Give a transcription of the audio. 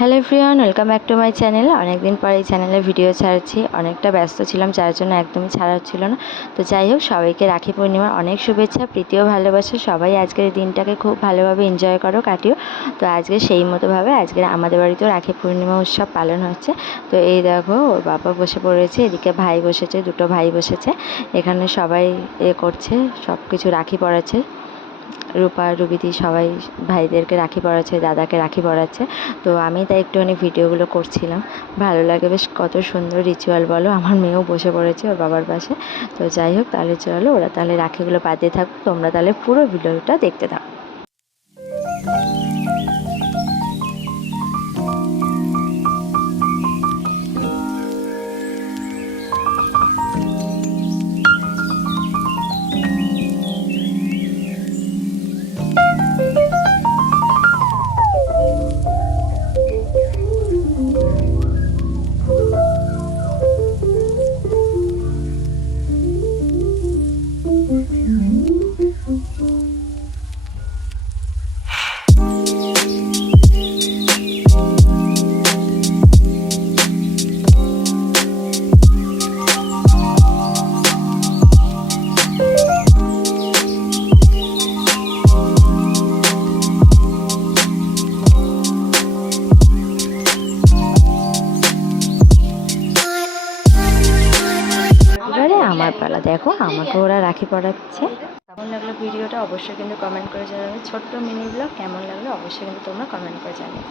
Hello friends welcome back to my channel. অনেকদিন পর এই চ্যানেলে ভিডিও ছাড়ছি। অনেকটা ব্যস্ত ছিলাম, যার জন্য একদমই ছাড়া হচ্ছিল না। তো যাই হোক, সবাইকে রাখি পূর্ণিমার অনেক শুভেচ্ছা, প্রীতিও ভালোবাসা। সবাই আজকের দিনটাকে খুব ভালোভাবে এনজয় করো, কাটিও। তো আজকে সেই মতোভাবে আজকে আমাদের বাড়িতেও রাখি পূর্ণিমা উৎসব পালন হচ্ছে। তো এই দেখো, ওর বাবা বসে পড়েছে, এদিকে ভাই বসেছে, দুটো ভাই বসেছে। এখানে সবাই এ করছে সব কিছু রাখি পড়াচ্ছে। রূপা রুবিদি সবাই ভাইদেরকে রাখি পড়াচ্ছে দাদাকে রাখি পড়াচ্ছে তো আমি তাই একটুখানি ভিডিওগুলো করছিলাম। ভালো লাগে বেশ কত সুন্দর রিচুয়াল বলো। আমার মেয়েও বসে পড়েছে ওর বাবার পাশে। তো যাই হোক, তাহলে চলো ওরা তাহলে রাখিগুলো বাঁধিয়ে থাকুক, তোমরা তাহলে পুরো ভিডিওটা দেখতে থাকো। আমার পালা। দেখো আমাকে ওরা রাখি পড়াচ্ছে কেমন লাগল ভিডিওটা? অবশ্যই কিন্তু কমেন্ট করে জানাবে। ছোট্ট মিনি ব্লগ কেমন লাগল? অবশ্যই কিন্তু তোমরা কমেন্ট করে জানাবে